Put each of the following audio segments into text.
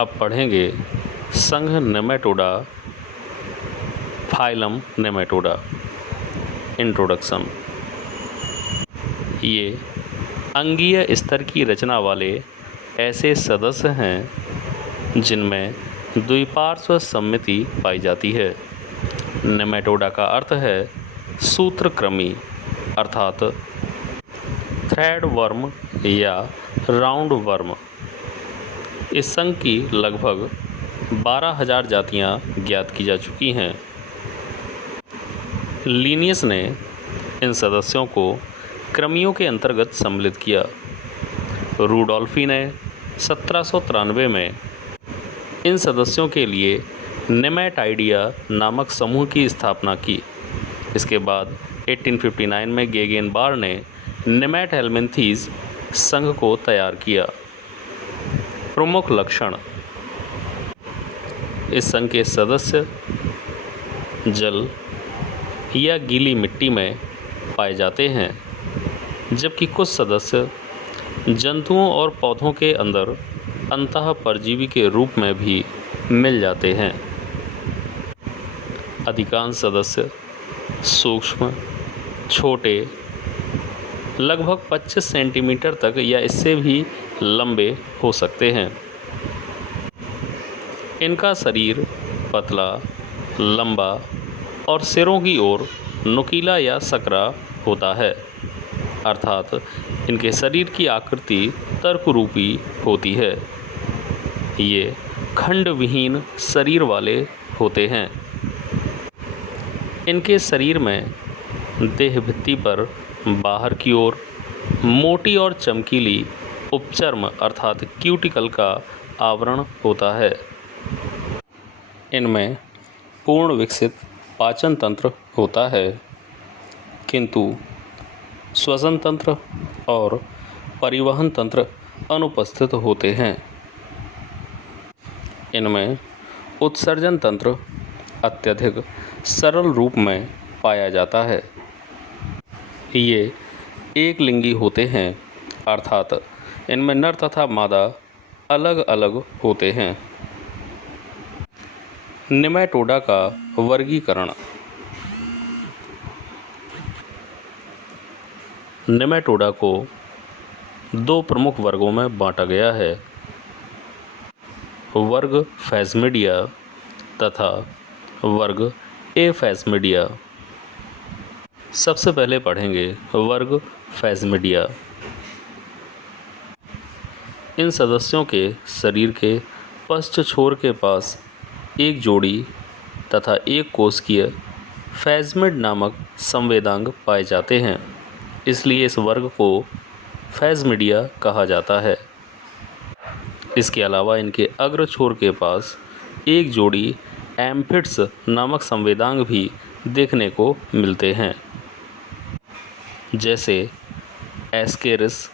अब पढ़ेंगे संघ नेमेटोडा, फाइलम नेमेटोडा। इंट्रोडक्शन। ये अंगीय स्तर की रचना वाले ऐसे सदस्य हैं जिनमें द्विपार्श्व सममिति पाई जाती है। नेमेटोडा का अर्थ है सूत्रकृमि अर्थात थ्रेड वर्म या राउंड वर्म। इस संघ की लगभग 12,000 जातियां ज्ञात की जा चुकी हैं। लिनियस ने इन सदस्यों को कृमियों के अंतर्गत सम्मिलित किया। रूडोल्फी ने 1793 में इन सदस्यों के लिए नेमेटाइडिया नामक समूह की स्थापना की। इसके बाद 1859 में गेगेनबार ने नेमेटहेल्मिन्थीज संघ को तैयार किया। प्रमुख लक्षण। इस संघ के सदस्य जल या गीली मिट्टी में पाए जाते हैं, जबकि कुछ सदस्य जंतुओं और पौधों के अंदर अंतः परजीवी के रूप में भी मिल जाते हैं। अधिकांश सदस्य सूक्ष्म, छोटे, लगभग 25 सेंटीमीटर तक या इससे भी लंबे हो सकते हैं। इनका शरीर पतला, लंबा और सिरों की ओर नुकीला या सकरा होता है, अर्थात इनके शरीर की आकृति तर्करूपी होती है। ये खंड विहीन शरीर वाले होते हैं। इनके शरीर में देह भित्ति पर बाहर की ओर मोटी और चमकीली उपचर्म अर्थात क्यूटिकल का आवरण होता है। इनमें पूर्ण विकसित पाचन तंत्र होता है, किंतु श्वसन तंत्र और परिवहन तंत्र अनुपस्थित होते हैं। इनमें उत्सर्जन तंत्र अत्यधिक सरल रूप में पाया जाता है। ये एक लिंगी होते हैं, अर्थात इनमें नर तथा मादा अलग अलग होते हैं। नेमेटोडा का वर्गीकरण। नेमेटोडा को 2 प्रमुख वर्गों में बांटा गया है, वर्ग फैस्मिडिया तथा वर्ग एफैस्मिडिया। सबसे पहले पढ़ेंगे वर्ग फैस्मिडिया। इन सदस्यों के शरीर के पश्च छोर के पास एक जोड़ी तथा एक कोशिकीय फैस्मिड नामक संवेदांग पाए जाते हैं, इसलिए इस वर्ग को फैस्मिडिया कहा जाता है। इसके अलावा इनके अग्र छोर के पास एक जोड़ी एम्फिड्स नामक संवेदांग भी देखने को मिलते हैं, जैसे एस्केरिस,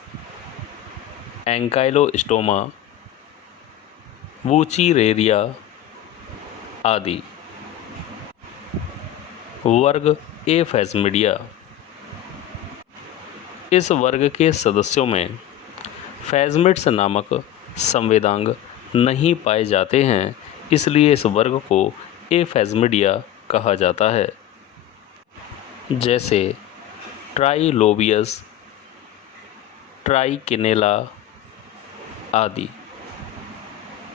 एंकाइलोस्टोमा, वूचिरेरिया आदि। वर्ग एफैस्मिडिया। इस वर्ग के सदस्यों में फैस्मिड्स नामक संवेदांग नहीं पाए जाते हैं, इसलिए इस वर्ग को एफैस्मिडिया कहा जाता है। जैसे ट्राइलोबियस, ट्राइकिनेला आदि।